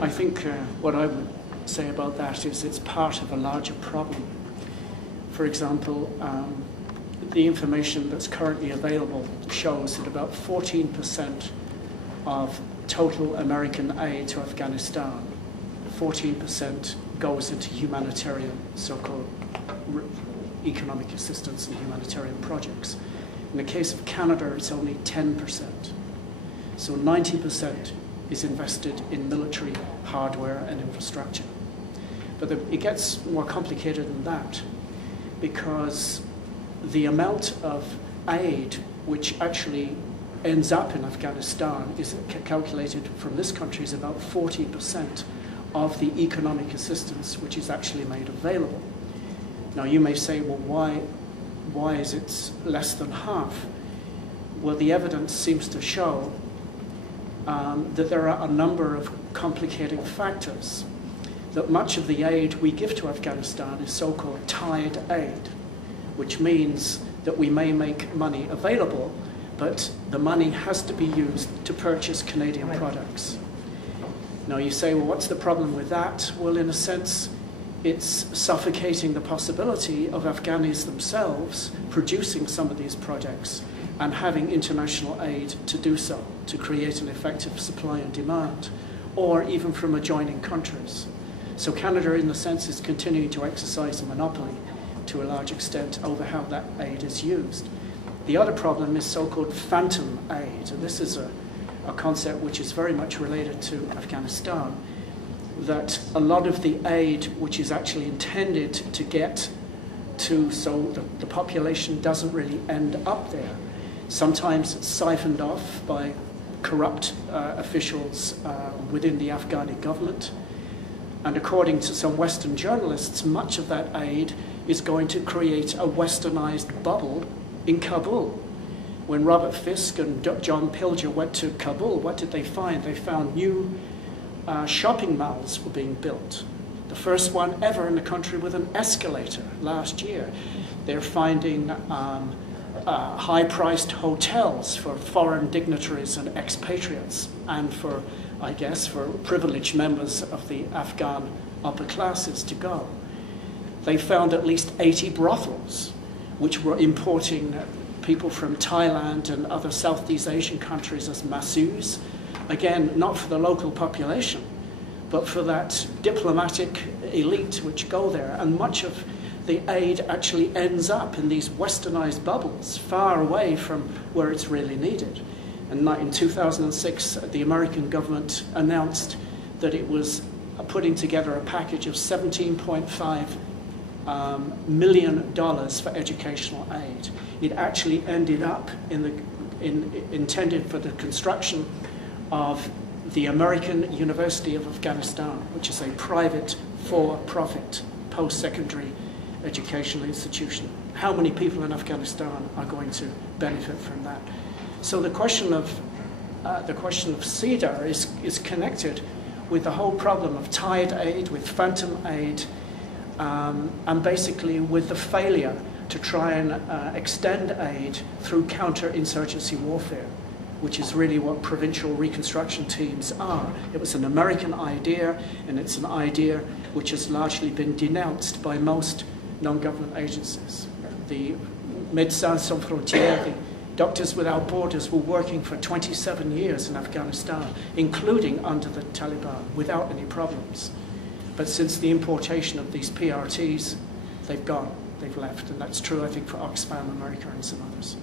I think what I would say about that is it's part of a larger problem. For example, the information that's currently available shows that about 14% of total American aid to Afghanistan, 14% goes into humanitarian, so-called economic assistance and humanitarian projects. In the case of Canada, it's only 10%. So 90% is invested in military hardware and infrastructure. But it gets more complicated than that, because the amount of aid which actually ends up in Afghanistan is calculated from this country is about 40% of the economic assistance which is actually made available. Now you may say, well, why is it less than half? Well, the evidence seems to show that there are a number of complicating factors. That much of the aid we give to Afghanistan is so-called tied aid, which means that we may make money available, but the money has to be used to purchase Canadian products. Now you say, well, what's the problem with that? Well, in a sense, it's suffocating the possibility of Afghanis themselves producing some of these products and having international aid to do so, to create an effective supply and demand, or even from adjoining countries. So Canada, in a sense, is continuing to exercise a monopoly to a large extent over how that aid is used. The other problem is so-called phantom aid, and this is a concept which is very much related to Afghanistan, that a lot of the aid which is actually intended to get to, so the population doesn't really end up there. Sometimes it's siphoned off by corrupt officials within the Afghani government. And according to some Western journalists, much of that aid is going to create a westernized bubble in Kabul. When Robert Fisk and John Pilger went to Kabul, what did they find? They found new shopping malls were being built. The first one ever in the country with an escalator last year. They're finding high-priced hotels for foreign dignitaries and expatriates, and for, I guess, for privileged members of the Afghan upper classes to go. They found at least 80 brothels, which were importing people from Thailand and other Southeast Asian countries as masseurs. Again, not for the local population, but for that diplomatic elite which go there. And much of the aid actually ends up in these westernized bubbles, far away from where it's really needed. And in 2006, the American government announced that it was putting together a package of $17.5 million for educational aid. It actually ended up intended for the construction of the American University of Afghanistan, which is a private, for-profit, post-secondary educational institution. How many people in Afghanistan are going to benefit from that? So the question of CEDAR is connected with the whole problem of tied aid, with phantom aid, and basically with the failure to try and extend aid through counter-insurgency warfare, which is really what provincial reconstruction teams are. It was an American idea, and it's an idea which has largely been denounced by most non-government agencies. The Médecins Sans Frontières, the Doctors Without Borders, were working for 27 years in Afghanistan, including under the Taliban, without any problems. But since the importation of these PRTs, they've gone, they've left. And that's true, I think, for Oxfam America and some others.